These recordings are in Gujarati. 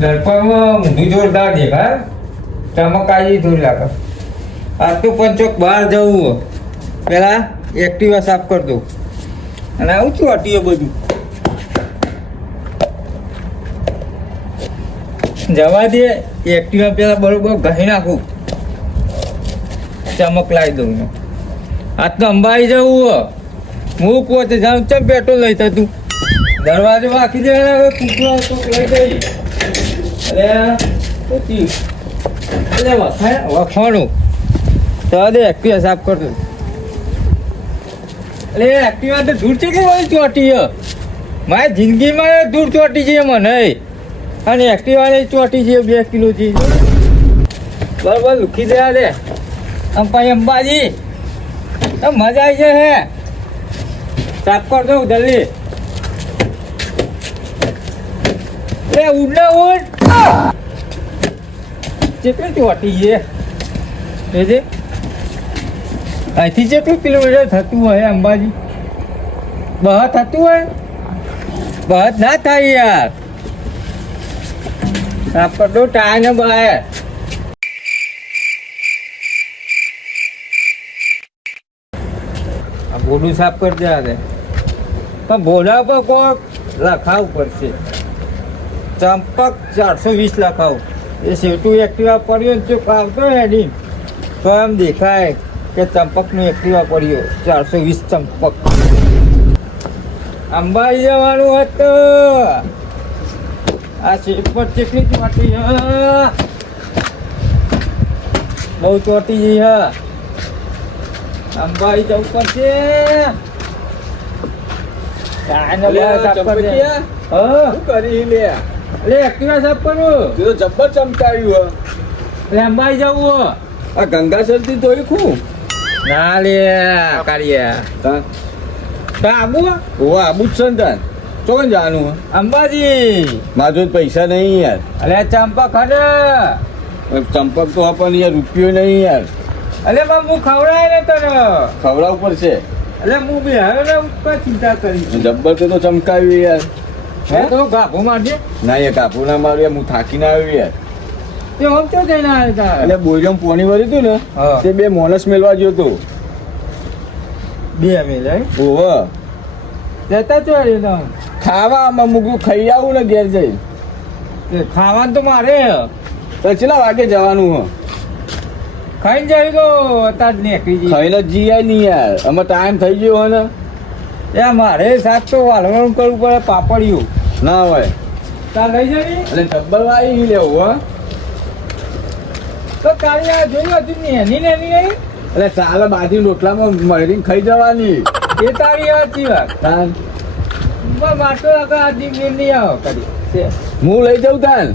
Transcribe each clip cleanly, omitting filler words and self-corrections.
દર્પણમાં ઊંધું જોરદાર દેખાય, ચમકાઈ થોડી લાગે. આ તો પંચોક બહાર જવું પેલા એક્ટિવા સાફ કરી દઉં અને આવું છું અટીએ બધું જવા દે. એક્ટિવા પેલા બરોબર ઘસી નાખું, ચમક લાવી દઉં. આજ તો અંબાઈ જવું હું પોતે જાઉં. ચમ પેટ્રોલ લઈ તું દરવાજો વાંકી દે, કૂતરો તો લઈ ગઈ. અરે વખાણું તો દે એક્ટિવા સાફ કરતો. એટલે એક્ટિવા તો દૂર છે કે મારી ચોટી મારી જિંદગીમાં દૂર ચોટી છે મને. અને એક્ટિવાને ચોટી છે 2 કિલો છે. બરાબર લુખી દે દે અંબાજી મજા આવી છે હે. સાફ કર દઉં જલ્દી. એ ઉડ ને ઉડ કેટલી ચોટી છે અહીંથી કેટલું કિલોમીટર થતું હોય અંબાજી? બહાર થતું હોય? બહાર ના થાય યાર. સાફ કર દો ટાયર ને બહાર. બોડું સાફ કરી દે આજે. પણ બોડા પર કોક લખાવું પડશે. ચંપક 420 લખાવું. એ સેટું એક્ટિવા પડ્યો ને ચોક આવતો હેડી તો એમ દેખાય કે ચંપકનું એક્ટિવા પડ્યો. 420 ચંપક. અંબાઈ જવાનું હતું. આ સીટ પર કેટલી ચોટી બહુ ચોટી જઈ હા. અંબાઈ જવું પડશે. એક્ટિવા સાફ કરું જબ્બર ચમકાવ્યું. એટલે અંબાઈ જવું. આ ગંગાસર થી ધોઈ ખું ના લે કાઢીએ આબુ આબુ જ સંતાન ચોકન જવાનું અંબાજી. મારા જોડે પૈસા નહીં યાર. અલે ચંપક હને ચંપક તો પણ યાર રૂપિયો નહીં યાર. અલે પણ હું ખવડાય ને તને ખવડાવ પડશે. અલે હું બી હવે ને ઉપર ચિંતા કરી. જબ્બર તો ચમકાવ્યું યાર. હે તો ગાભો મારજે. ના યાર કાપુ ના મારું યાર. હું થાકીને આવ્યો યાર. તે હોમ તો જઈને આવ્યા એટલે બોરિયમ પોણી ભર્યું હતું ને તે 2 મોનસ મેળવા ગયો હતો. 2 મિલ ઓહો જતા ચોરી તમે ખાવામાં મૂકું ખાઈ આવું ને ઘેર જઈ. ખાવાનું તો મારે તો કેટલા વાગે જવાનું હ? ખાઈને જઈ તો અત્યારે નીકળી જઈ. ખાઈને જ જીયા નહીં યાર. અમે ટાઈમ થઈ ગયો હે ને. એ મારે શાક તો વાલવાનું કરવું પડે. પાપડિયું ના હોય તાર લઈ જવી એટલે ડબ્બલ વાળી લેવું હો. તો તારી આ જોયું હતું ને એની નહીં એટલે ચાલે બાજરી રોટલામાં મરીને ખાઈ જવાની. એ તારી સાચી વાત. તાન માટો આ જીવ નહીં આવો કરી હું લઈ જાઉં તાન.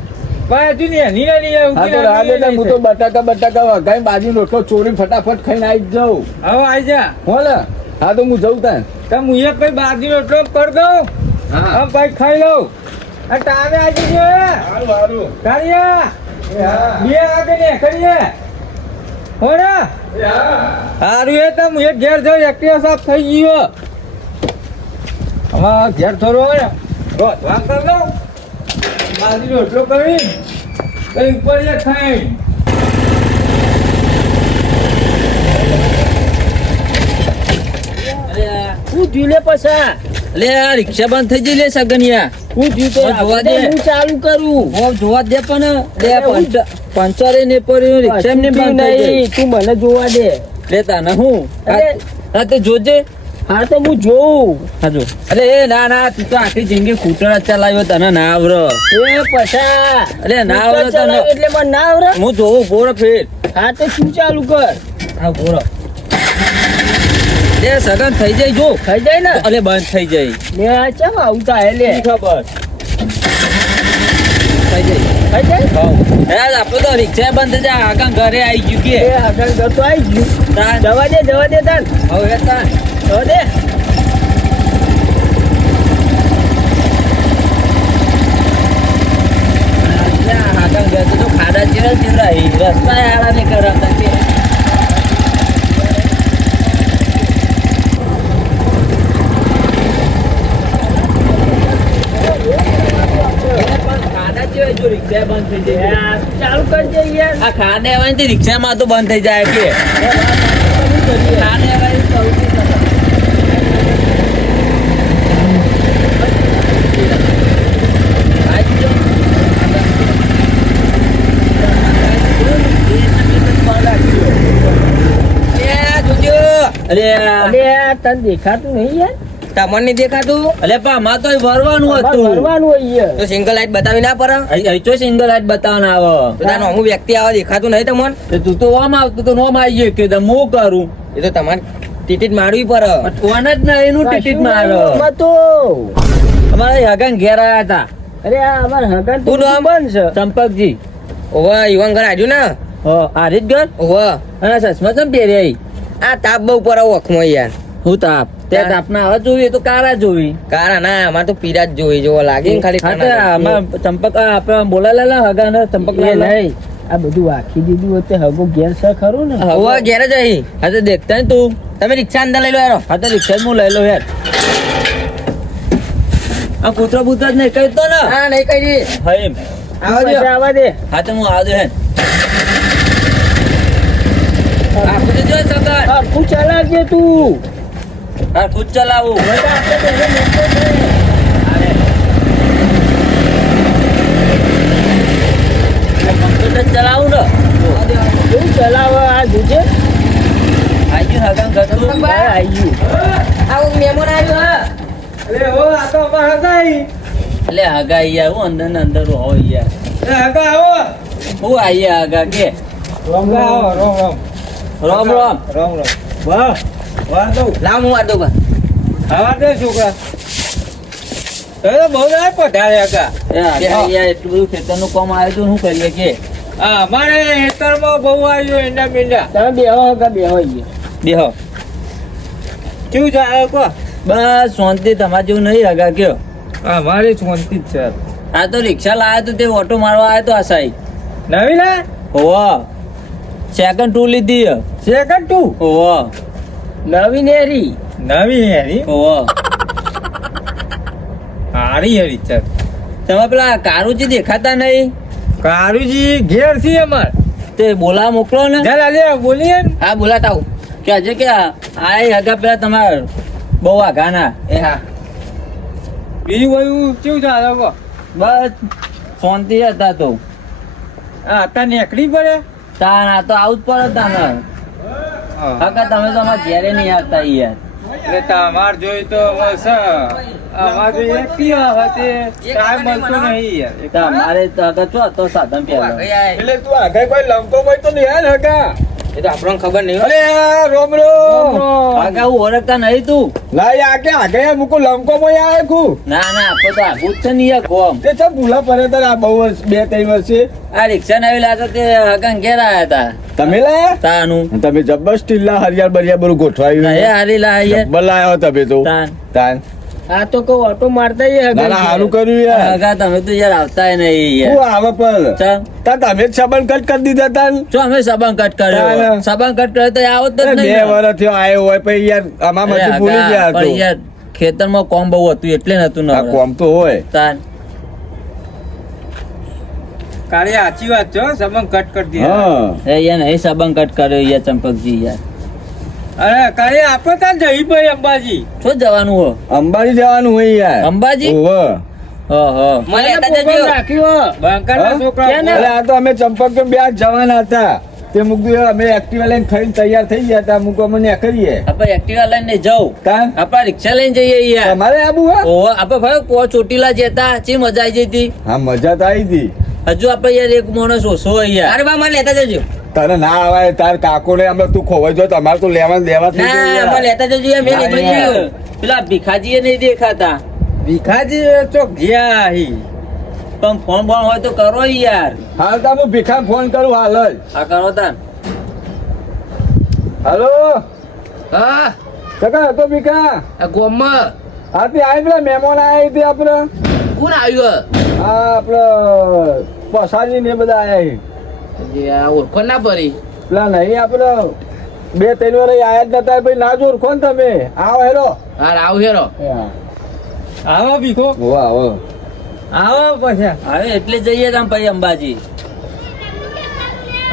ભાઈ હજુ ને એની નહીં હા તો રાહ દેતા હું તો બટાકા વગાઈ બાજરી રોટલો ચોરી ફટાફટ ખાઈને આવી જ જાઉં. હવે આવી જા હો ને. હા તો હું જઉં તાન. તો હું એક ભાઈ બાજરી રોટલો કરી દઉં. હા ભાઈ ખાઈ લઉં. અને તારે આજે છે સારું સારું કાઢીએ 2 વાગે ને કરીએ હો ને. સારું એ તો હું એક ઘેર જાઉં. એક્ટિવા સાફ થઈ ગયો. અમારા ઘેર થોડો હોય રોધવા કરી લઉં. બાજરી રોટલો કરી કઈ ઉપર ખાઈ હું જીલે પછા લે આ રિક્ષા બંધ થઈ જઈ લે સગનિયા. હું જીતે જોવા દે. હું ચાલુ કરું જોવા દે પણ લે પંચરે ને પર રિક્ષા ને બંધ થઈ. તું મને જોવા દે લેતા ના હું હા તે જોજે. હા તો હું જોઉં. હા જો. અરે એ ના તું તો આખી જિંદગી સ્કૂટર ચલાવ્યો તને ના આવર. એ પછા અરે ના આવર તને એટલે મને ના આવર. હું જોઉં બોરો ફેર. હા તો તું ચાલુ કર. હા બોરો લે સગન થઈ જાય. જો થઈ જાય ને અલે બંધ થઈ જાય. લે ચમ આવું થાય લે ખબર થઈ જાય આપડે તો રિક્ષા બંધ થઈ જાય. આગળ ઘરે આવી ગયું કે આગળ ઘર તો આવી ગયું. જવા દે તાન. હવે તાન જવા દે. આગળ ઘર તો ખાડા ચીરા રસ્તા આડા નહીં કરાવતા કે જો રિક્ષા બે બંધ થઈ જાય યાર, ચાલુ કરજે યાર. આ ખાને આવવાની રિક્ષામાં તો બંધ થઈ જાય કે ખાને આવવાની સૌથી સરળ. અરે અલે આ તને દેખાતું નહીં યાર? તમને દેખાતું અલે પણ આમાં તો ભરવાનું અમારે હતું ભરવાનું હોય યાર. તો સિંગલ લાઈટ બતાવી ના પર અહીં તો સિંગલ લાઈટ બતાવવાના આવે તો તારું અમુક વ્યક્તિ આવે દેખાતું નહીં તમને તો તું તો ઓમ આવતું તો નોમ આવી ગયો કે તો હું કરું એ તો તમારે ટિકિટ મારવી પડે કોણ જ ના એનું ટિકિટ માં કશું નહીં આવ્યો આમાં તો. અમારા હગન ઘેર આવ્યા હતા અરે આ અમારા હગન તો શું નામ? બંધ છે. ચંપકજી ઓવા યુવાન ઘર આજુ ને આરિત ઘર ઓવા અને ચશ્મા ચમ પહેર્યા આ તાપ બહુ પર વખમાં યાર હું તાપ તે તાપ. તાપના હવે જોવી તો કારા જોવી કારા ના અમારે તો પીરા જ જોઈ જોવા લાગે ને ખાલી હા તે ખાના આમાં ચંપક આપણે બોલાયેલા હગા ને ચંપક એ નહીં, આ બધું વાખી દીધું હોત તે હગો ઘેર છે ખરું ને. ઓવા ઘેર જ અહીં હા તો દેખતા ને તું તમે રિક્ષા અંદર લઈ લો યાર હા તો રિક્ષા હું લઈ લો યાર આ કૂતરો બૂતરો જ નહીં કહી તો ને હા નહીં કઈ દી હા એમ આવો પાછા જો આવવા દે. હા તો હું આવજો હે આપું તો જો સગન હરખું ચલાવજે તું. હા ખુદ ચલાવું નહીંતર આપણે તો એને નંબર છે. કમ્પ્યુટર ચલાવું ને કેવું ચલાવે આ જોજે. આઈ હગન કરતું હા, આઈ ગયું. આવું મહેમાન આવ્યું હા અરે હો આ તો અમારા હગાઈ એટલે હગા યાર હું અંદર ને અંદર હોય યાર એ હગા આવો હું આઈએ હગા કે રામ રામ રામ રામ રામ રામ રામ રામ વાહ વાહ તો લાવ હું વાર દઉં બા આવા દે છોકરા એ તો બહુ રાત પધારે હગા એ હગા યાર એટલું બધું ખેતરનું કામ આવ્યું તો શું કરીએ કે હા અમારે હેતરમાં બહુ આવ્યું એંડા મીંડા તમે બેહો હગા બેહો અહીંયા. બેહો શું થાય કો બસ શાંતિ તમારે જેવું નહીં હગા કયો અમારી શાંતિ જ છે આ તો રિક્ષા લાવ્યો તો તે ઓટો મારવા આવ્યો તો આ સાઈ નવી લે હોવા સેકન્ડ ટુ લીધી સેકન્ડ ટુ હોવા નવી નેરી. નવી હેરી હોવા હારી હેરી ચાલ તમે પેલા કારુજી દેખાતા નહીં કારુજી ઘેર છે અમાર તે બોલા મોકલો ને ચાલ આજે બોલીએ ને હા બોલાતા આવું કે આજે કે આ હગા પેલા તમાર બહુ આઘાના એ હા બીજું બધું કેવું ચાલે કો બસ શાંતિ હતા તો હા અત્યારે નીકળી પડે તાન આ તો આવું જ પડે તાને હગા તમે તો અમારા ઘેરે નહીં આવતા યાર એટલે તમાર જોઈ તો બસ અમાર જો એક્ટિવા હતી ટાઈમ મળતો નહીં યાર તમારે તો હગા છો તો સાધન પહેલો એટલે તું આગળ કોઈ લમતો હોય તો નહીં ને હગા. એ તો આપણને ખબર નહીં અરે રોમ રોમ હગા હું ઓળખતા નહીં તું લાય આગે આગે મુકો લમકો મોય આવે કુ ના ના આપણે તો આવું જ છે ને યાર કોમ તે ચમ ભૂલા પડે તારે આ બહુ વર્ષ 2-3 વર્ષે આ રિક્ષા નવી લાવતા તે હગા ઘેર આવ્યા હતા તમે લાયા તાનું તમે જબ્બર સ્ટીલના હરિયાળ બરિયા બધું ગોઠવાયું ના એ હારી લા યાર જબ્બર લાયા તમે તો તાન તાન આ તો કહું ઓટો મારતા ય ના ના સારું કર્યું યાર હગા તમે તો યાર આવતા નહીં હું યાર આવે પર ચાલ તા તમે જ સંબંધ કટ કરી દીધા તાન જો અમે સબાંગ કટ કર્યો ચાલ. સબાંગ કટ કર્યો તો આવો જ અરે નહીં 2 વર્ષ થયો આયો હોય પછી યાર આમાં અરે માંથી ભૂલી હગા, ગયા તો પણ યાર ખેતરમાં કોમ બહુ હતું એટલે નતું આ ન કોમ તો હોય તાન કાલે સાચી વાત છો સંબંધ કટ કરી દીધો હા એ યાર નહીં સબાંગ કટ કર્યો યાર ચંપકજી યાર અરે કાલે આપણે ત્યાં જઈ ભાઈ અંબાજી શું જવાનું હો અંબાજી જવાનું હોય યાર અંબાજી ઓહો મને લેતા પ્રોગ્રામ જજો રાખ્યો. બંકાના હા? છોકરા ક્યાં અરે આ તો અમે ચંપક તો બે જવાના હતા તે મૂકું અમે એક્ટિવા લઈને ખાઈને તૈયાર થઈ ગયા હતા મૂકો અમે કરીએ આપણે એક્ટિવા લઈને જવું તાન આપણે રિક્ષા લઈને જઈએ યાર તમારે આબુ હા ઓહો આપણે ભાઈ ચોટીલા જતા ચી મજા આવી જતી હા મજા તો આવી હતી હજુ આપણે યાર એક માણસ ઓછો હોય યાર અરે બા મને લેતા જજો તને ના આવાય તાર કાકો ને અમે તું ખોવાઈ જો તમારે તો લેવા દેવા થઈ ના ગયું મને યાર. લેતા જજો યાર, મેં ના, નીકળી યાર. ગયું પેલા ભીખાજી નહીં દેખાતા ભીખાજી ચોક ગયા હી પણ ફોન બોન હોય તો કરો યાર હાલ તો હું ભીખા ફોન કરું હાલ જ આ કરો તાન હાલો હા કાકા હતો ભીખા આ ગોમમાં હા તે આવી પેલા મહેમાન આવ્યા તે આપડે કોણ આવ્યું આ આપડે પસાજી ને બધા આયા જે આ ઓળખો ના પડી પેલા નહીં આપડે 2-3 વાર આયા જ નતા ભાઈ ના જો ઓળખો ને તમે આવો હેરો હા રાવ હેરો આવો ભીખો આવો આવો પછી હવે એટલે જઈએ તમે પછી અંબાજી.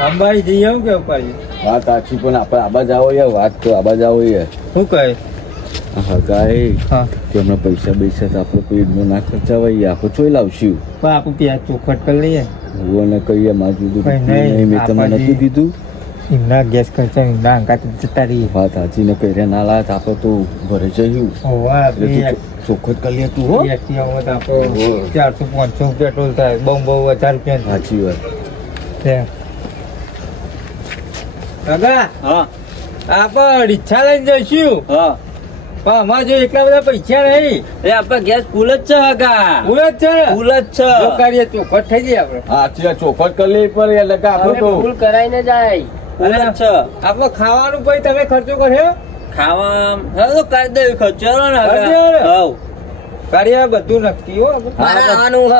અંબાજી જઈએ એવું કેવું પાછી વાત સાચી પણ આપણે આબા જાઓ યાર વાત તો આબા જાઓ યાર શું કહે હા ગાય હા કે હમણાં પૈસા તો આપણે પેટમાં ના ખર્ચાવાય આપણે ચોઈ લાવશું પણ આપણે ત્યાં ચોખટ કરી લઈએ હું ને કહીએ મારું દૂધ કઈ નહીં, મેં તમને આપણે નતું કીધું એમના ગેસ ખર્ચા એમના અંકાત જતા રહીએ વાત સાચી ને કર્યા ના લાત આપણે તો ઘરે જયું ઓવા એટલે તું ચોખ્ખત કરી લે તું હો એક્ટિવામાં તો આપણો 400-500 પેટ્રોલ થાય બહુ 1000 રૂપિયા સાચી વાત થાય કાકા હા આપણે રિક્ષા લઈને જઈશું હા પણ અમારે જો એટલા બધા પૈસા નહીં એ આપણે ગેસ ફૂલ જ છે હગા. પૂરો જ છે ને? ફૂલ જ છે. જો કરીએ ચોખટ થઈ જાય આપણે સાચી વાત ચોખ્ખત કરી લે પર એટલે કે આપણે તો ભૂલ કરાઈને જાય ફૂલ જ છે. આપણે ખાવાનું પછી તમે ખર્ચો કર્યો ખાવા હવે તો કરી દે ખર્ચો ને કરી હગા. દેવો ને? હઉ. કરીએ બધું નક્કી હો આપણે. મારે આવવાનું હ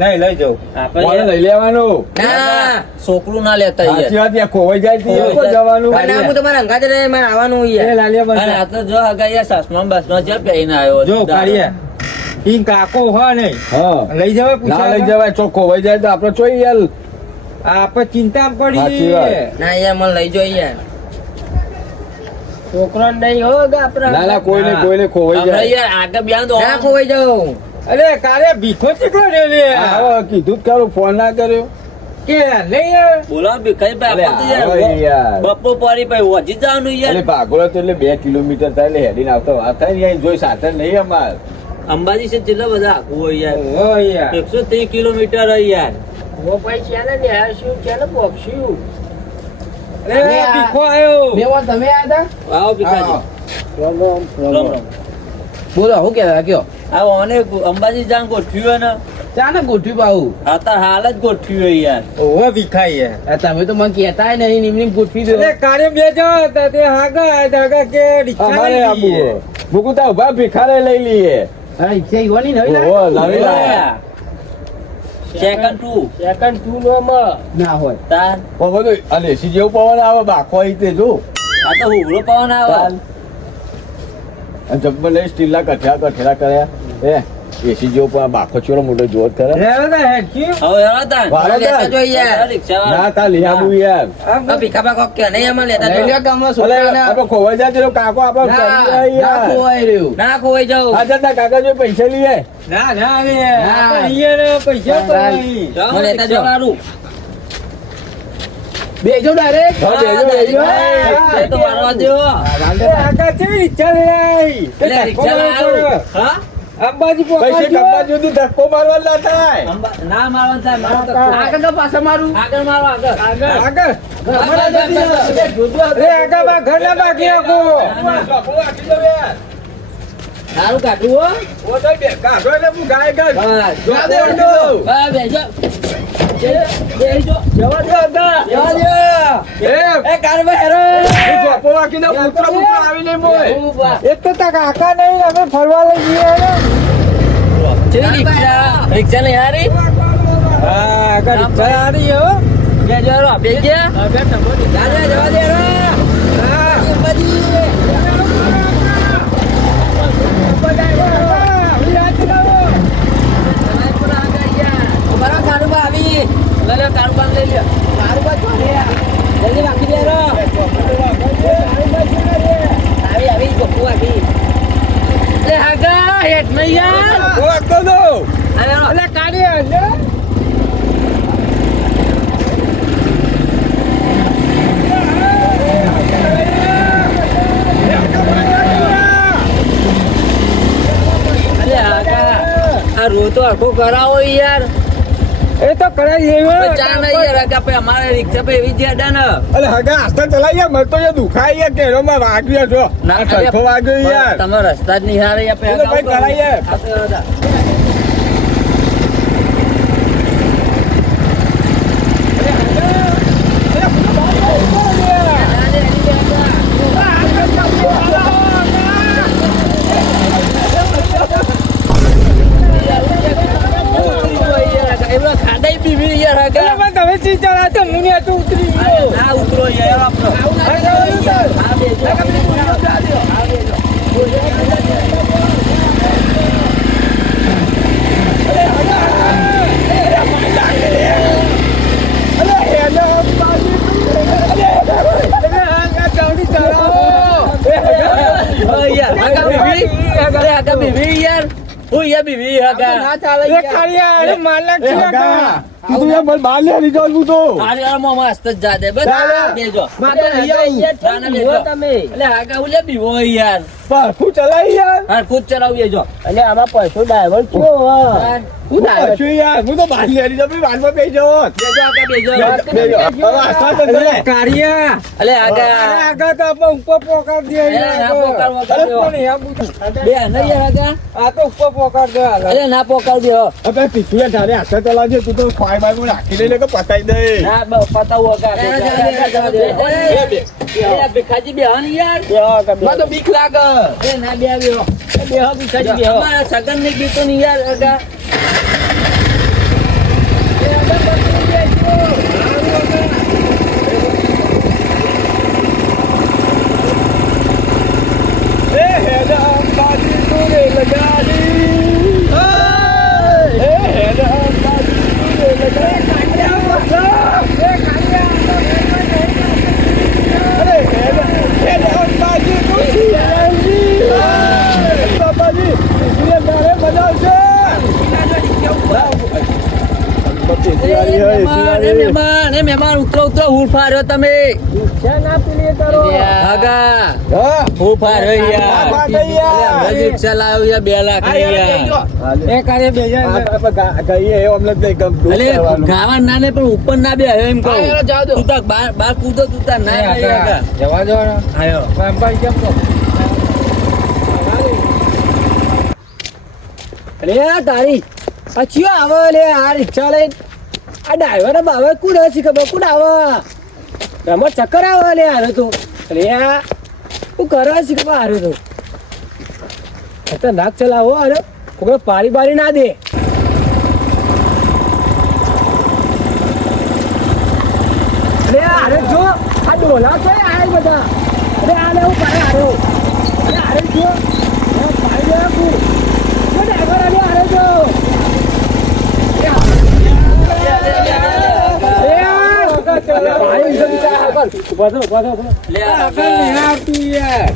નહીં લઈ જાઉં કોને આપણે લઈ લેવાનું ના છોકરું ના લેતા સાચી યાર. વાત યાર ખોવાઈ જાય તો ખોવાઈ યાર જવાનું પણ ના, હું તમારા અંગાત રહે મારે આવવાનું એ યાર લાલિયા અને બંધ આ તો જો હગા યાર સાસમાં બસમાં જ્યાં પહેરીને આવ્યો જો કાઢીએ ઈ કાકો હોય નહીં હા લઈ જવાય ના લઈ પૂછા જવાય ચોખ્ખો ખોવાઈ જાય તો આપણે ચોઈ યાર આપણે ચિંતા સાચી પડી વાત. ના યાર મને લઈ જો યાર છોકરો નહીં હો આપડા ના ના કોઈને ના. કોઈને ખોવાઈ આપણે જાય યાર આગળ બેન તો ના ખોવાઈ જાઉં અરે કાલે ભીખો ચીકલો રે લે આવો કીધું જ ખરું ફોન ના કર્યો કે નહીં યાર બોલાવ ભીખાઈ ભાઈ અરે આપણે તો આવો યાર યાર બપો પડી ભાઈ વધી જવાનું એટલે યાર ભાગોળો તો એટલે 2 કિલોમીટર થાય એટલે હેડીને આવતો વાત થાય ને યાર જોઈ સાથે નહીં અમાર અંબાજી છે જેટલા બધા આખું હોય યાર ઓ યાર 130 કિલોમીટર હોય યાર વો ભાઈ છે ને ન્યાસ્યું છે ને બોક્સ્યું અરે ભીખો આવ્યો મેવા તમે આયા આવો ભીખાજી રામ રામ બોલો હું કહેતા કયો આવો અને અંબાજી જાણ ગોઠવ્યું ને ચા ને ગોઠવી પાવું આ હાલ જ ગોઠવ્યું હોય યાર ઓ ભીખાઈ યાર તમે તો મને કહેતા નહીં નિમની ગોઠવી દો અરે કાલે બે જવા હતા તે હાગા કે રિક્ષા અમારે લઈ આબુ જઈએ. મુકુતા ઉભા ભિખારે લઈ લઈએ હા ઈચ્છા ઈવાની નવી ઓહો લાવી લાય સેકન્ડ ટુ સેકન્ડ ટુ નો માં ના હોય તાર પવન અને એસી જેવું પવન આવે બાખો આવી તે જો આ તો હુગડો પવન આવે ચાલ. અને જબ્બર લઈ સ્ટીલના કઠેરા કર્યા એ એસી જેવો પણ બાખો ચેવડો મોટો જોર કરે લેવા તા હેડકી. હવે હેરો તાર વાળો લેતા તાર. જો યાર રિક્ષા ના તા લઈ આવું યાર આ ભીખાબા કોક કે નહીં અમારે લેતા જો ગામમાં અલે છોકરાને આપણે ખોવાઈ જાય તો કાકો આપણે કરી ના જાય યાર ખોવાઈ રહ્યું ના ખોવાઈ જાઉં આ જતા કાકા જો પૈસા લઈએ ના ના રે ના. આપણે ઈએ ને પૈસા તો નહીં. મને લેતા જાઓ. વાળું બેજો ડાયરેક્ટ હા, બેજો, બેજો. એ તો મારવા દો એ આગળ છે રિક્ષા લઈ આવી. તે એટલે ધક્કો રિક્ષા મારવો વાળું. પડે. હા અંબાજી પૈસે પહોંચાડજો. કપા સુધી ધક્કો મારવા ના થાય ના મારવાનું થાય મારો તો આગળ તો પાછા મારું આગળ મારો આગળ આગળ એ આગળ માં ઘર ના બાકી રાખો. સારું કાઢું હો બસ. બસ. જા દે અડધો. હા બેજો બેજો જવા દે અડધા. જવા દો એ કારભાઈ હેરો એક તો તાર કાકા નહીં અમે ફરવા લઈ જઈએ ને. રિક્ષા રિક્ષા નહીં હારી હા આગળ રિક્ષા આવી હો. બેજો હેરો બેજો જવા દે હેરો હા. મારા કારુબા આવી લે લે કારુબા લઈ લે કારુબા જો રે જલ્દી રાખી દે હેરો આવી જોખું આવી એ હાગા હેઠ નહીં યાર ઓળખતો તો. અરે અલે કાઢી આને. અરે હાગા આ રો તો આખો કરાવો યાર એ તો કરાઈ લેવો. ચા નહીં યાર હાગા પછી અમારે રિક્ષા પર એવી જ્યાદા ને અલે હગા આસ્તા ચલાઈ મને તો એ દુખાય યાર કેરો માં વાગ્યો છો ના સરખો વાગ્યો યાર તમે રસ્તા જ નહીં હારે યાર એટલે ભાઈ કરાઈએ. ખાડાઈ પીવી યાર અલે હાગા પણ તમે ચીચા ના તો મુનિ તો ઉતરી ગયો. ના ઉતરો યાર આપણો હા બેજો અરે અરે કાળિયા, અરે માલક છે કાકા. તું તો યાર મને બહાર લે લઈ જાઉં છું તો. અરે અરે મોમાં હસ્ત જ જા દે બસ ચાલે. બેજો મારે અહીંયા ના, ના, બીવો બેજો. તમે એટલે આગા ઉલે બીવો યાર પાછું ચલાવી યાર. હા ખુદ ચલાવીએ જો અને આમાં પૈસો ડ્રાઈવર કયો હા. હું ડ્રાઈવર પાછું યાર હું તો બહાર લે લઈ જાઉં વાનમાં બેસી જાઉં. બેજો આગા બેજો બેજો. હવે આસ્તા તો અરે ચલાય. કાળિયા, અલે અરે આગા આગળ તો આપણે ઉપર પોકાર દે અરે ના પોકાર વોકાર અરે દેવો. પણ યાર બધું. બે નહીં યાર આગા આ તો ઉપર પોકાર દે હાલ. અરે ના પોકાર દે હવે પીછું તારે હાથે ચલાવજે તું તો ફાય બાય રાખી લઈ લે કે પતાઈ દે. ના પતાવું આગા બે ભીખાજી બે હન યાર મને તો બીક લાગે. એ ના બે આવ્યો બેહો ભીખાજી બેહો અમારા સગન ની ગીતો ની યાર આગા એ હેડા અંબાજી તું રે લગાડી. એ હેડા અંબાજી તું રે લગાડી. અરે હેડા અંબાજી તું શિયાળજી. બાબાજી ઈશ્વરે તારે બનાવશે. મહેમાન ઉતરો ઉતરો હું ફાર્યો તમે રિક્ષા ના પીલીએ તારો આગા હા હું ફાર્યો આ યાર માટે યાર. હમણાં રિક્ષા લાવ્યો યાર 2 લાખ ની યાર એ કાળિયા બેજા કહીએ એવું અમને જ નહીં ગમતું. અલે ગાવા ના ને પણ ઉપર ના બે એમ કહું હા, યાર, જાઓ દો. તું તાર બાર કૂદો તું તાર ના નહીં આગા જવા દો ને. આયો અંબાઈ કેમ તો અરે તારી અચ્યો આવે લે આ રિક્ષા લઈને આ ડ્રાઈવર બાવે કુડ હશે ખબર કુડ આવે રમત ચક્કર આવે લે હારે તું અરે આ હું કરે છે ખબર હારે તું નાક ચલાવો અરે કોઈ પારી બારી ના દે અરે હારે જો આ ડોલા છે આ બધા અરે આ લે હું પારે હારે અરે હારે જો પારી દે હું ડ્રાઈવર અરે હારે જો લે આગળ નહીં આવતું યાર.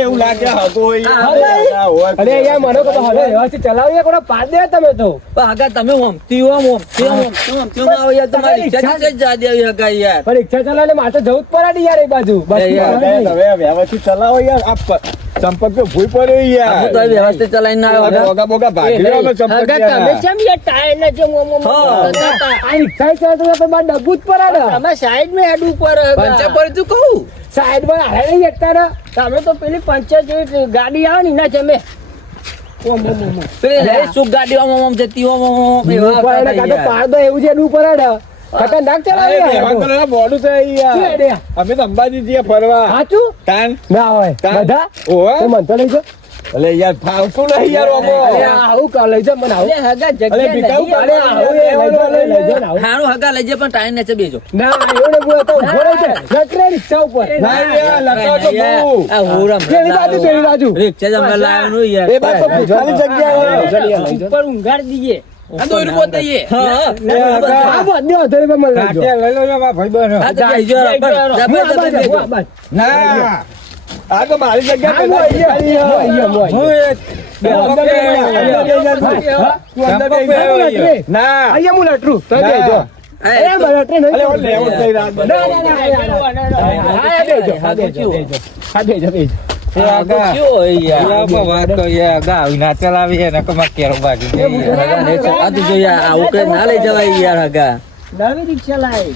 એવું લાગે હતો ચલાવીએ કોનો પાડ દે તમે તો આગા તમે ઓમતી ઓમ આવો યાર તમારી રિક્ષા જ જા દેવી હગા યાર પણ રિક્ષા ચલાવને માથે જવું જ પડે ને યાર એ બાજુ બસ યાર, વ્યવસ્થિત ચલાવો યાર આ ચંપક તો ભૂઈ પડ્યો યાર હું તો વ્યવસ્થિત ચલાવીને આવ્યો અને હગા બોગા બોગા ભાગી રહ્યો અમે ચંપક તમે યાર. કેમ યાર ટાયર ને જેમ આ રિક્ષા ચલાવતો તો બાર ડબ્બુ જ પડે તમે સાઈડ માં હેડવું પડે પંચર પડી તું કહું. સાઈડ માં હારે નહીં એકતા ને તમે તો પેલી પંચાયત જેવી ગાડી આવે ને એના જમે પેલી સુખ ગાડી ઓમ જતી ઓમ પાડ દો એવું છે એનું પડે ખતરનાક અરે બેહવા ચલાવે કરો, મોડું થાય યાર. અમે તો અંબાજી જઈએ ફરવા સાચું તાન ના હોય તાન. બધા ઓહો. તો મન તો લઈ જાઓ. અલે યાર ફાવતું નહીં યાર ઓમો. અરે આવું કર લઈ જાઓ મને આવું અલે ભીખાઉ અરે આવું એ લઈ જાઓ, લઈ જાઓ ને આવું. હારું હગા લઈ જાય પણ ટાઈમ ને છે બેજો ના એવું ને હું તો ઉભો રહી છે નકરે રિક્ષા ઉપર ના યાર લગાવ તો બહુ. આ હોરમ પેલી બાજુ રિક્ષા જમવા લાવવાનું યાર એ બાદ તો ભીખાની જગ્યાએ. ઉપર ઊંઘાડી દઈએ આ દોરી પોતાઈએ. હા આ બધે અધરે પર મને લઈ જાઓ. કાંઠે લઈ લો ને મારા ભાઈબંધ. આ તો બેજો હું આ બાજુ. ના આ તો મારી જગ્યા હું અહીંયા. હું એ અંદર બેસી જા, અંદર બેસી જા તું. હા? તું અંદર ચંપક બેસી જા. પહેરવાય. ના અહીંયા હું લટરું તો ના. બેજો એ બધા ટ્રેન અલે ઓલે લેવો જ નહીં રાત ના ના ના હા બેજો હા બેજો હા બેજો બેજો એ આગા. કયો હોય યાર યાર, પણ વાત તો યાર આગા આવી ના ચલાવી હે ને કે મારે કેરો બાકી નહીં યાર. આ તો જો યાર આવું કઈ ના લઈ જવાય યાર હગા નવી રિક્ષા લાવી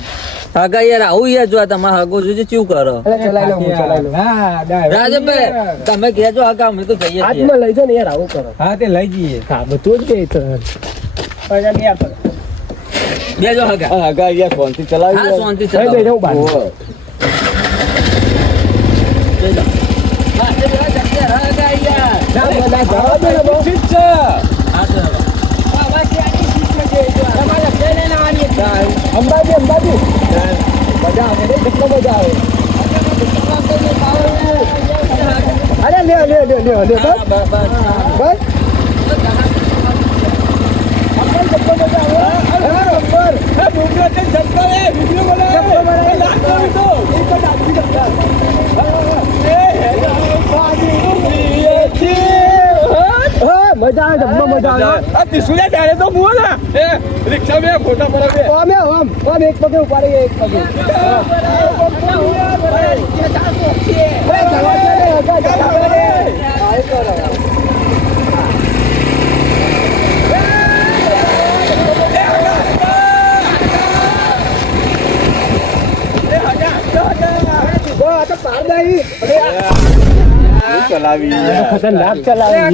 હગા યાર આવું યાર જો તમારે હગો જોજે ચેવું કરો અરે ચલાઈ લઉં હું ચલાઈ લઉં ના, driver રાજભાઈ તમે કહેજો હગા અમે તો જઈએ છીએ હાથમાં લઈ જાઓ ને યાર આવું કરો હા તે લઈ જઈએ. હા બધું જ બે તો પૈસા નહીં આપો બેજો હગા હા આગા યાર ફોનથી ચલાવી હા યાર. શાંતિ ભાઈ ચલાવો. બેજો બાર ઓહો. બેજો. હા, એ બધા જગ્યા હગા યાર. ના બધા જવા દો ને બહુ ઠીક છે. હા, તો હવે. અંબાજી અંબાજી મજા આવે રે કેટલો મજા આવે અરે લે લે લે લે લે હા, બસ. બસ કેટલો મજા આવે હા, મજા આવે જબ્બર મજા આવે રિક્ષા મેં ફોટા પડે આમ એક પગે ઉપાડી એક પગે ખતરનાક ચલાવી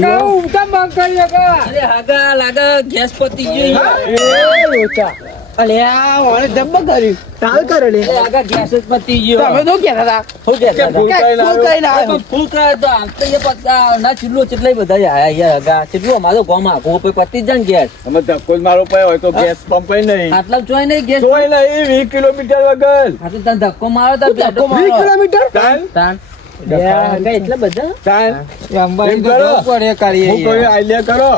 અરે હાગા લાગે ગેસ પતી ગયો લોચા અલ્યા ઓને જબ્બર કર્યું તાલ કરે લે અરે હાગા ગેસ જ પતી ગયો તમે તો કહેતા હતા શું કહેતા હતા? ફૂલ કઈ ના આવ્યો ફૂલ કરે તો આમ તો એ પત્તા ના ચીડલો ચીટલાય બધા આયા યાર હગા ચીડલો અમારો ગામ આખો પછી પતી જ જાય ને ગેસ અમે ધક્કો જ મારો પડ્યો હોય તો ગેસ પંપ નહીં આટલા જોઈ નહીં ગેસ જોઈ નહીં 20 કિલોમીટર વગર આ તો તને ધક્કો મારો તો ધક્કો 20 કિલોમીટર ચાલ તાન એટલા બધા ચાલ અંબાજી એમ તો કરો. જવું પડે કરીએ હું કોઈ આઈડિયા કરો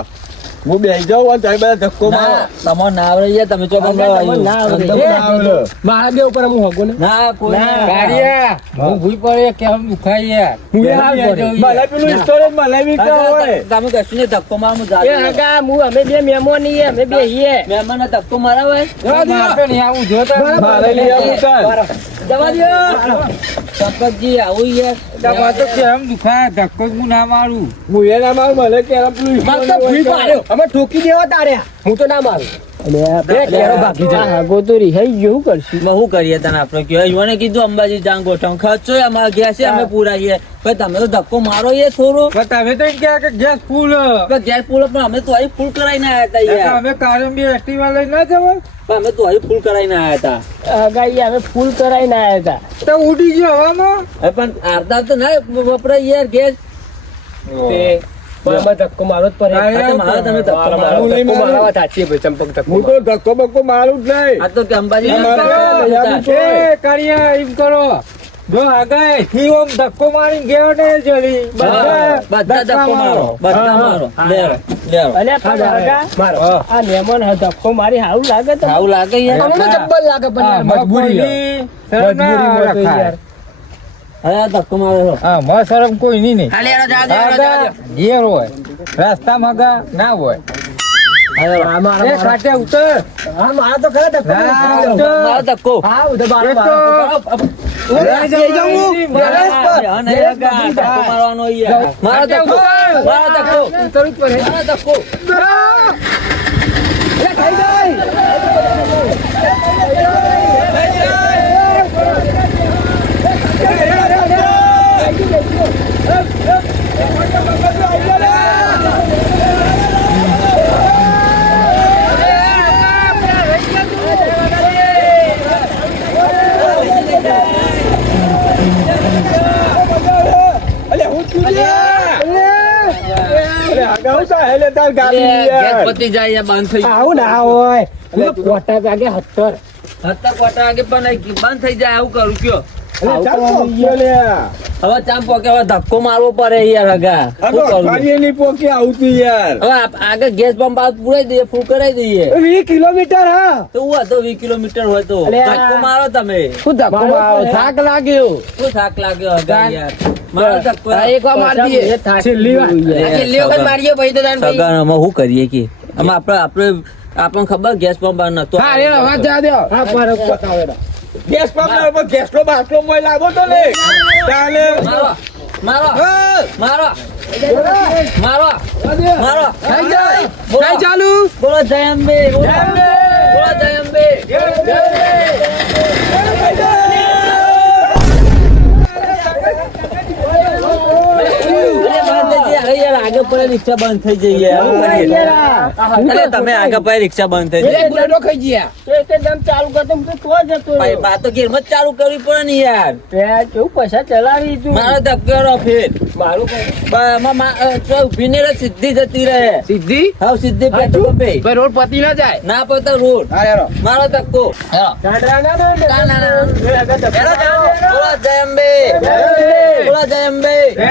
હું બેસી જાઉં અને તમે બધા ધક્કો મારો ના તમને ના આવડે યાર તમે ચોક તમને ના આવડે. તમને ના આવડે. મારા બે ઉપર હું હગો ને ના કોઈ ના. કાઢીએ હું ભૂઈ પડે કેમ દુખાય યાર હું એ હાલ પડ્યો. મને પેલું સ્ટોરેજ મને બી કહો હોય તમે કશું નહીં ધક્કો મારો હું એ જાતો હગા હું અમે બે મહેમાન છીએ અમે બે છીએ મહેમાનને ધક્કો મારાવે મારતો નહીં આવું જોતા મારે લઈ આવું ચાલ દવા દો સંપતજી આવું યાર તમારે તો કેમ દુખાય ધક્કો જ હું ના મારું હું એ ના મારું મને કે પેલું મારે તો ફ્રી પાડ્યો અમે ઠોકી દેવા તાર્યા હું તો ના મારું બે કેરો ભાગી જાય હગો તો રિહાઈ ગયો શું કરશું શું કરીએ તને આપણે કહેવાય યુવાને કીધું અંબાજી જાંગ ગોઠવ ખર્ચો અમારા ગયા છે અમે પૂરાઈએ ભાઈ તમે તો ધક્કો મારો એ થોડો પણ તમે તો એમ કહે કે ગેસ ફૂલ ગેસ ફૂલ પણ અમે તો અહીં ફૂલ કરાવીને આવ્યા હતા યાર અમે કારંબી એક્ટિવા લઈ ના જવાય પણ અમે તો અહીં ફૂલ કરાવીને આવ્યા હતા હગા અમે ફૂલ કરાઈને આવ્યા હતા તો ઉડી ગયો હવામાં હવે પણ આરતા તો ના વપરાય યાર ગેસ તે પણ અમે ધક્કો મારો જ પડે આ તો મારો તમે ધક્કો મારો હું નહીં ધક્કો મારું. મારવા સાચી ભાઈ ચંપક ધક્કો હું તો ધક્કો બક્કો મારું જ નહીં આ તો કે અંબાજી ના, મારે એ કરીએ એમ કરો જો આગળ થી ઓમ ધક્કો મારી ગયો ને જલી બધા ધક્કો મારો બધા મારો લેરો લેરો અને પણ હગા મારો હા. આ મહેમાન ધક્કો મારી હારું લાગે તો આવું લાગે યાર અમને જબ્બર લાગે પણ યાર મજબૂરી મજબૂરી યાર હવે આ ધક્કો મારો હા માં શરમ કોઈ નહીં હાલે યાર જા દે આગા ઘેર હોય રસ્તામાં આગા ના હોય એ ખાટે ઉતર હા મારા તો ખરા ધક્કો ના, મારો. ઉતર. મારો ધક્કો હા ઉધર મારો એ તો મારો. ધક્કો મારવાનો યાર મારો ધક્કો મારો ધક્કો મારો ધક્કો અલે હું છું અરે આગળ ચાલ લે તાર ગાડી ગેસ યાર પતી જાય યાર બંધ થઈ આવું ના હોય હું તો કોટા વાગે 70 હતા કોટા આગે પણ અહીં બંધ થઈ જાય આવું કરું કયો અલે ચાલ પહોંચ્યો લે હવે ચામ પોકે હવે ધક્કો મારવો પડે યાર હગા આ શું તો કરું? અઠવાડિયે ની પોકી આવતી યાર હવે આગળ ગેસ પંપ આ પુરાઈ દઈએ ફૂલ કરાવી દઈએ 20 કિલોમીટર હા તો હું હતો 20 કિલોમીટર હોય તો અલે આ- ધક્કો મારો તમે શું ધક્કો મારો થાક લાગ્યો શું થાક લાગ્યો હગા યાર મારો ધક્કો એક વાર મારી દઈએ છેલ્લી વાર છેલ્લી વખત મારીએ ભાઈ તો તાન ભાઈ સગામાં શું કરીએ કે આમાં આપણે આપણને ખબર ગેસ પંપ નતો હા રે અવાજ જા દે હા પર બતાવે ગેસ પંપ ગેસ નો બાટલો મોય લાગો તો લે ચાલે મારો મારો મારો મારો મારો થઈ જાય બોલો. કઈ ચાલુ બોલો જય અંબે બોલો બોલો જય અંબે અરે બાંધેજી, અરે યાર આગળ પડે રિક્ષા બંધ થઈ જઈ યાર. શું કરીએ? અરે તમે આગળ પડે રિક્ષા બંધ થઈ એ જાય બુલેટો ખાઈ ગયા એકદમ ચાલુ કરતો હું તો જતો ભાઈ બા તો ગેરમાં જ ચાલુ કરવી પડે ને યાર કેવું પૈસા ચલાવી તું મારો ધક્કો રો ફેર મારું કઈ ઉભી ને રે, સીધી જતી રહે સીધી હાવ સીધી પેટ્રોલ પંપે ભાઈ રોડ પતી ના જાય ના પડતો રોડ હા યાર મારો ધક્કો ગાંડા ના ને ના, ના, ના. આગળ ધક્કો હેલો, મારો. બોલો જય અંબે બોલો જય અંબે જય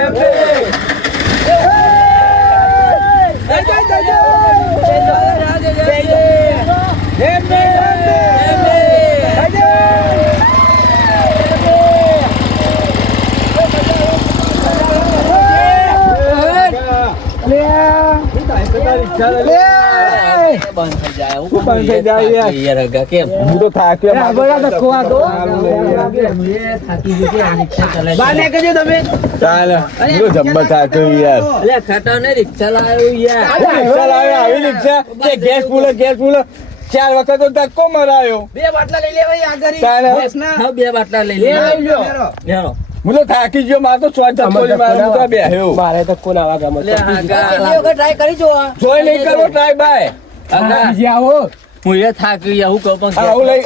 રિક્ષા લઈ લે. બંધ થઈ જાય હું શું બંધ થઈ જાય યાર? યાર હગા કેમ હું તો થાક્યો. આ બધા ધક્કો વાગો. થાકી ગઈ છે, આ રિક્ષા ચલાવી. બહાર નીકળજો તમે. ચાલ હું તો જબ્બર થાક્યો યાર. અલે ખટાવ ને રિક્ષા લાવ્યો યાર. રિક્ષા લાવે આવી રિક્ષા કે ગેસ ફૂલો 4 વખત તો ધક્કો મરાયો. બે બાટલા લઈ લેવાય આગળ ચાલ હા, 2 બાટલા લઈ લે. લેરો. હું તો થાકી ગયો. મારે તો સ્વાદ ધક્કો નહીં મારે. હું તો બેહ્યો. મારે ધક્કો ના વાગે આમાં. લે હગા. ટ્રાય કરી જો. જોઈ નહીં કરવો ટ્રાય બાય. હગા, બીજી આવો. હું એ થાકી ગયા હું કહું પણ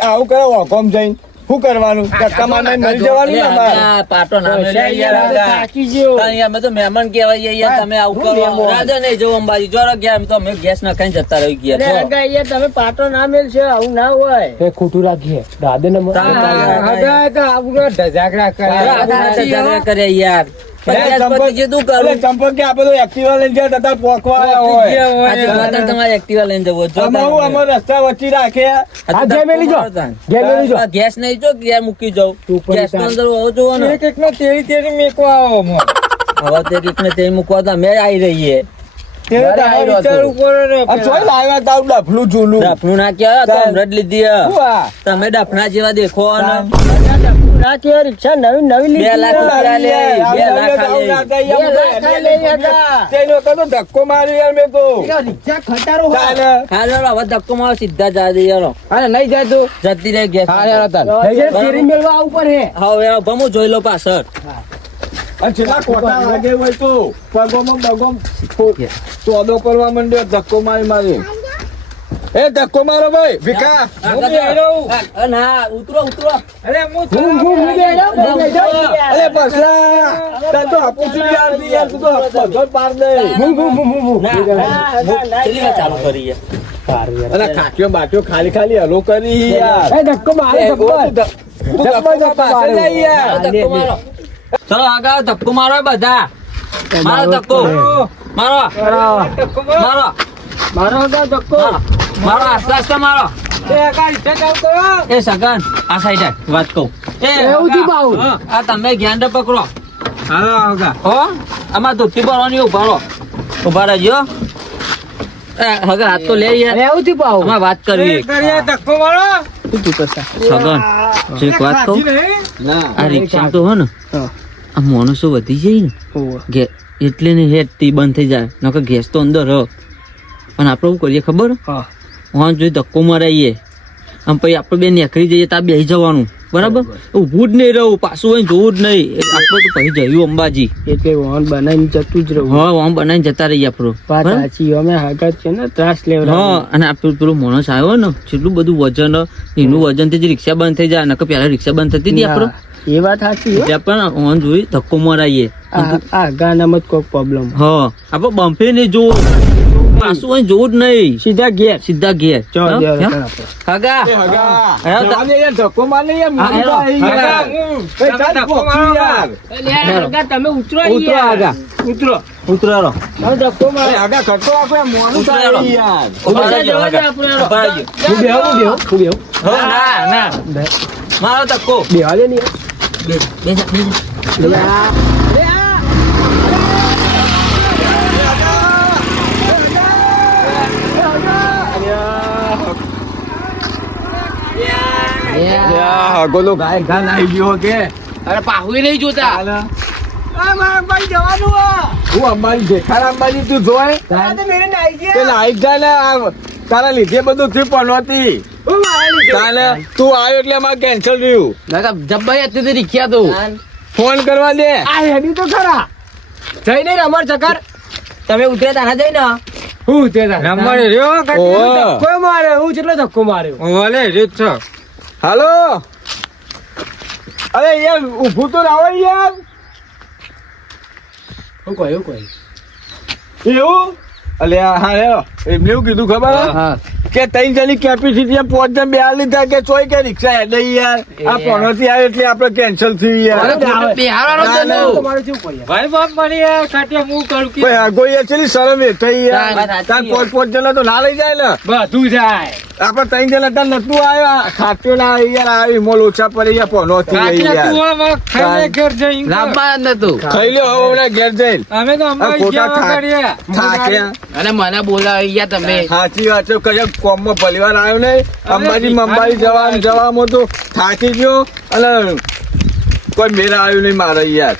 આવું કરો વોકોમ જઈને શું કરવાનું? ધક્કા મારને મરી જવાનું ને મારે. હગા, પાટો ના મેલે યાર હગા. થાકી ગયો. અહીંયા અમે તો મહેમાન કહેવાય યાર, તમે આવું કરો. રાજા નહીં જવું અંબાજી જોરો ગયા અમે તો અમે ગેસ નાખાઈને જતા રહી ગયા અરે હગા, અહીંયા તમે પાટો ના મેલશો, આવું ના હોય. એ ખોટું રાખીએ. દાદા ને હગા તો આપણો ધજાગરા કરે. ઝઘડા કરે યાર પતિ જે તું અરે કરું ચંપક કે આપણે તો એક્ટિવા લઈને ગયા હતા પોકવા આવ્યા હોય. આજે વાતા તમારે એક્ટિવા લઈને જવો જો અમારું રસ્તા વચ્ચે રાખે. આ જે મેલી જો. જે મેલી જો. ગેસ નહીં જો ઘેર મૂકી જાઉં ગેસ નો અંદર હોવો જોવો ને એક એકનો તેરી મેકો આવો મોં. હવે તે કઈક ને તે મૂકવા તો અમે આવી રહીએ તેરે તો આ વિચારવું પડે ને આ ચોય પેલા. લાવ્યા તારું ડફલું ચૂલું. ડફનું ના કહેવાય તો અમરત લીધી હે. શું આ? તમે ડફના જેવા દેખો ને રાખીએ રિક્ષા નવી નવી 2 લાખ રૂપિયા લે 2 લાખ આવું ના લે થાય. તેનો વખત તો ધક્કો માર્યો યાર મેં તો. રિક્ષા ખટારો ચાલ. હાલો હવે ધક્કો મારો સીધા જા દે યાર અરે નહીં જાય તું જતી રહે ગેસ તેરી મેળવા ઉપર હે. હવે ભમું જોઈ લો પાછળ અને છેલ્લા કોટા વાગે હોય તો પગોમાં બગોમ ચોદો કરવા માંડ્યો ધક્કો મારી. એ ધક્કો મારો ભાઈ ભીખા. હું બેહ્યો. ના ઉતરો અરે હું અરે બસલા તને તો આપું છું યાર તું તો બધો જ પાર દે. છેલ્લી વાર ચાલુ કરી અરે ખાટ્યો બાટ્યો ખાલી હલો કરી યાર. એ ધક્કો મારે એ, ધક્કો મારે. તું ધક્કો પાસે લઈ યાર. ધક્કો મારો ચલો આગળ ધક્કો મારો બધા મારો ધક્કો મારો મારો મારો હગા ધક્કો. મારો આસ્તે આસ્તે મારો એ હગા ઈચ્છા કામ કરો. એ સગન આ સાઈડ વાત કહું એ એવું થી બાઉ. આ તમે જ્ઞાન પકડો હાલો હગા. હો આમાં ધોતી ભરવાની ઉભા રહેજો એ હગા હાથ તો લે યાર એવું થી બાઉ. આમાં વાત કરવી કરીએ ધક્કો મારો. સગન એક વાત કહું ના આ રિક્ષા તો હો ને આ માણસો વધી જાય ને એટલે ને હેડ તી બંધ થઈ જાય નકર ગેસ તો અંદર હ અને આપણે શું કરીએ ખબર હા જોઈ ધક્કો મરાઈએ આમ પછી આપણે બે નીકળી જઈએ ત્યાં બેસી જવાનું બરાબર ઊભું જ નહીં રહું પાછું હોય જોવું જ નહીં આપણે તો પછી જયું અંબાજી એટલે વાહન બનાવીને જતું જ રહું. હા આમ બનાવીને જતા રહીએ આપણું વાત બરાબર? સાચી. અમે હાગા છે ને ત્રાસ લેવડાવે. હા અને આપણું પેલું માણસ આવ્યો ને કેટલું બધું વજન એનું વજન થી જ રિક્ષા બંધ થઈ જાય નકર પેલા રિક્ષા બંધ થતી હતી આપણું એ વાત સાચી હો. એટલે આપણે ઓન જોઈ ધક્કો મરાઈએ આ ગાનામાં જ કોઈ પ્રોબ્લેમ. હા આપણે બમ્પે નહીં જોવું પાછું હોય જોવું જ નહીં સીધા ઘેર. સીધા ઘેર ચો હા? ઘેર હા? આપણે. હગા એ હગા હેલો, જવા દે યાર ધક્કો માર ને યાર હા, હેલો. મારી હગા યાર. હું એ ચાલ ધક્કો પોકી મારો. યાર. તમે ઉતરો ઉતરો આગા ઉતરો. ઉતરો ધક્કો મારે. અરે હગા ખર્ચો આપણે મોડું ઉતરો થાય હેલો. યાર. ઉભા રહેજો, જવા દે હગા. આપણે. ઉભા રહેજો. હું બેહું. હો, ના ના મારો ધક્કો બેહવા દે ને યાર. બેજા યા, હગો તો ગાય ગાન આવી ગયો કે અરે પાહુય નહીં જોતા હું અંબાજી જેઠાલા અંબાજી તું જોય તે લાઈટ જાય ને આ તારા લીધે બધું થયું પનોતી તાને તું આવ્યો એટલે અમારે કેન્સલ રહ્યું જબ્બાઈ હતી રિક્ષા તો ફોન કરવા દે આ હેડી તો ખરા. જઈને રમણ ચક્કર. તમે ઉતર્યા તાના જઈને હું તે નંબર રહ્યો ઓહો. ધક્કો માર્યો. હું જેટલો ધક્કો માર્યો. ઓલે રીત છો. હાલો અરે યાર ઊભું તો રાવો યાર હું કહ્યું કોઈ. એવું અલે હા હેલો એમને એવું કીધું ખબર હે? કે 3 જણની કેપેસિટી 5 જણ બે લીધા કે ચોય કે રિક્ષા હેડે યાર આ પનોતી આવે એટલે આપણે કેન્સલ થયું યાર તમારે શું કરીએ? ભાઈ બાપ મળી યાર કાઢે હું કરું કે કોઈ આગો યાર ચલી શરમ એ થઈ યાર વાત સાચી તાર 5 જણા તો ના લઈ જાય ને બધું જાય. આપણે ત્રણ જણ હતા નતું આવ્યો ખાતો ના યાર આવી મોલ ઓછા પડે યાર પોનો થી રાત્રે યાર તું આમાં ખાઈને ઘેર જઈને લાંબા નતું ખાઈ લ્યો હવે હમણાં ઘેર જઈને અમે તો અંબાઈ ખોટા જેવા કર્યા. થાક્યા અને મને બોલાવી ગયા તમે સાચી વાત છે કયા કોમમાં પરિવાર આવ્યો ને અંબાજી મંબાઈ જવામાં તો થાકી ગયો અને કોઈ મેળા આવ્યું નહીં મારે યાર